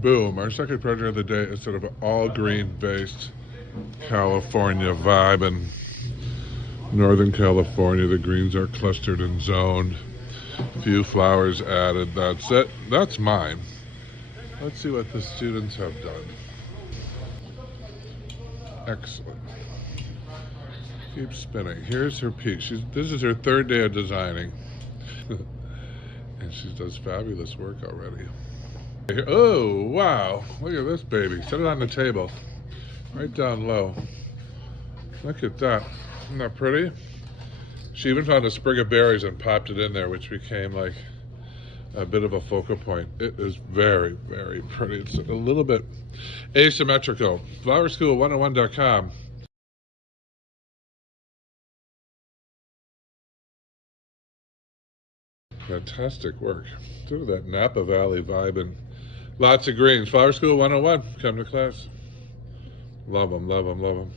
Boom, our second project of the day is sort of an all green based California vibe. In Northern California, the greens are clustered and zoned. Few flowers added, that's it. That's mine. Let's see what the students have done. Excellent. Keep spinning. Here's her peak. This is her third day of designing. And she does fabulous work already. Oh, wow. Look at this baby. Set it on the table. Right down low. Look at that. Isn't that pretty? She even found a sprig of berries and popped it in there, which became like a bit of a focal point. It is very, very pretty. It's a little bit asymmetrical. Flowerschool101.com. Fantastic work. Look at that Napa Valley vibe and lots of greens. Flower School 101. Come to class. Love them, love them, love them.